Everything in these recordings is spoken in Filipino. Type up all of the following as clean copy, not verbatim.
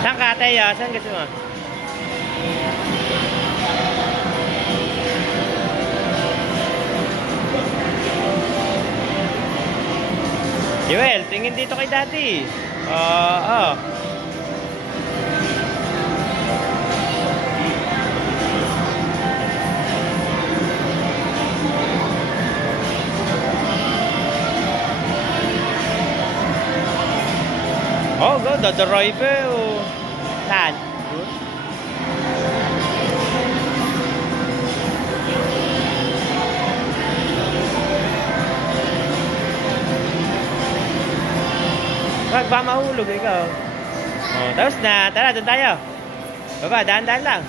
Saan ka, Teo? Saan gusto mo? Joel, tingin dito kay Daddy. Oo. Oh, go, dadaray pa oh. Saan? Wag ba mahulog ikaw? Oh, tapos na. Tara, doon tayo. Baba, dahan-dahan lang.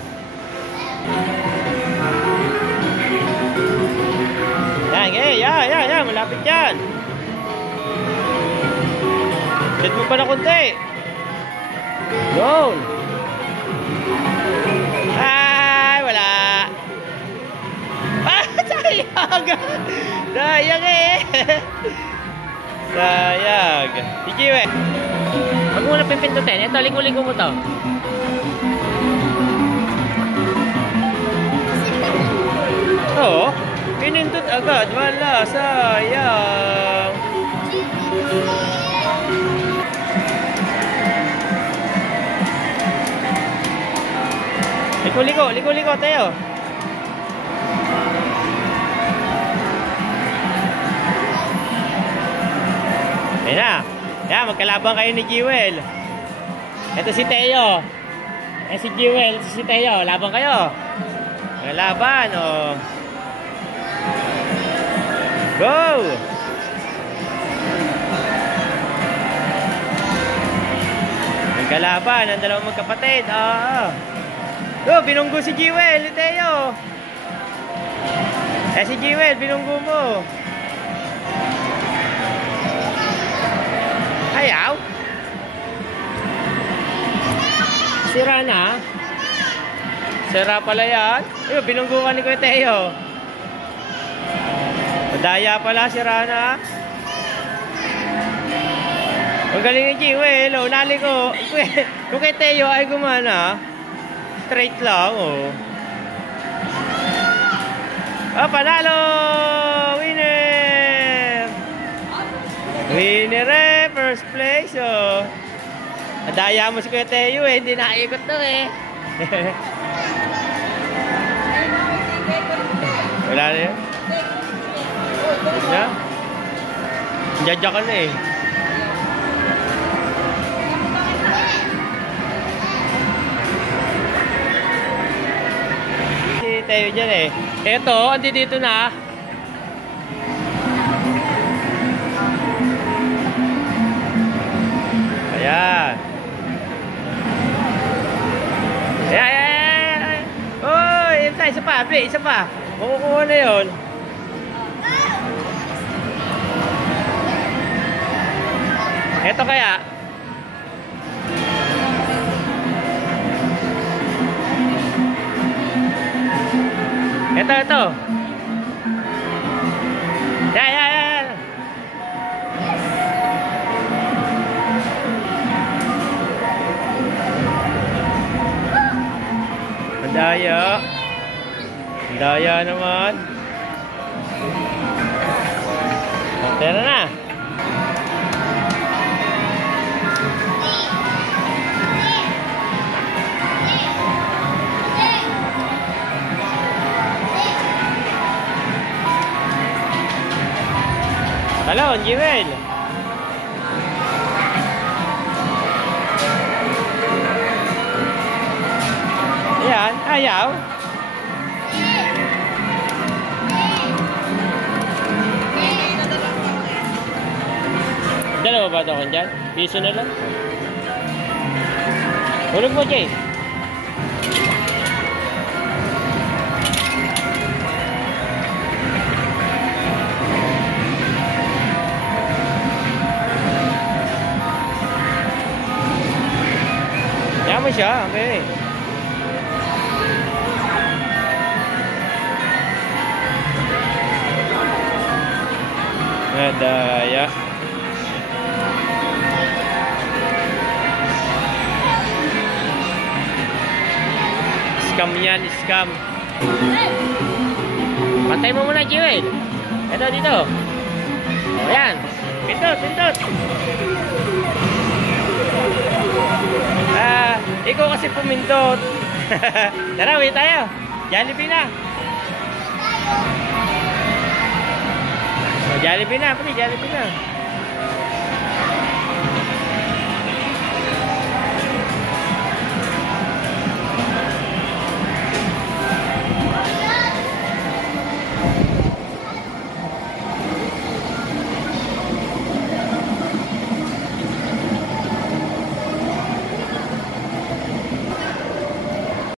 Yan. Malapit yan. Set mo pa na kunti. Doon. Ay, wala. Ah, sayang. Sayang eh. Sayang. Sige, we. Huwag mo na pipindutin. Ito, ligo-ligo mo to. Oo. Pinindot agad. Wala. Sayang. Ligo-ligo, Teo. Ayan na. Yan, magkalabang kayo ni Jewel. Ito si Teo. Si Jewel, si Teo. Labang kayo. Magkalaban, oh. Go! Magkalaban, ang dalawang magkapatid. Oh, binunggo si Jewel, Teo. Si Jewel, binunggo mo. Ayaw. Sira na. Sira pala yan. Ayun, binunggo ka ni Kuya Teo. Madaya pala, sira na. Ang galing ni Jewel, oh, naliko. Kung kay Teo ay gumana. Straight lang, oh. Oh, panalo! Winner! Winner eh! First place, oh. Nadaya mo si Kuya Teo eh. Hindi naikot to eh. Wala na yun? Wala na? Jadya ka na eh. Tayo dyan eh. Eto, andi dito na. Ayan. Ayan. Oy, isa pa. Isa pa. Makukuha na yun. Eto kaya. Ito. Yan. Daya naman. Tara na. Halo, Jewel. Ayan, ayaw. Dalawa ba ito dyan? Piso na lang. Hulog mo, Jay. Yaman siya, okay. Nadaya. Scam yan, scam. Pantay mo muna, Jewel. Ito, dito. O, yan. Pindot, pindot. Ikaw kasi pumindot. Tara, uwi tayo. Jollibee na. O, Jollibee na, pwede, Jollibee na.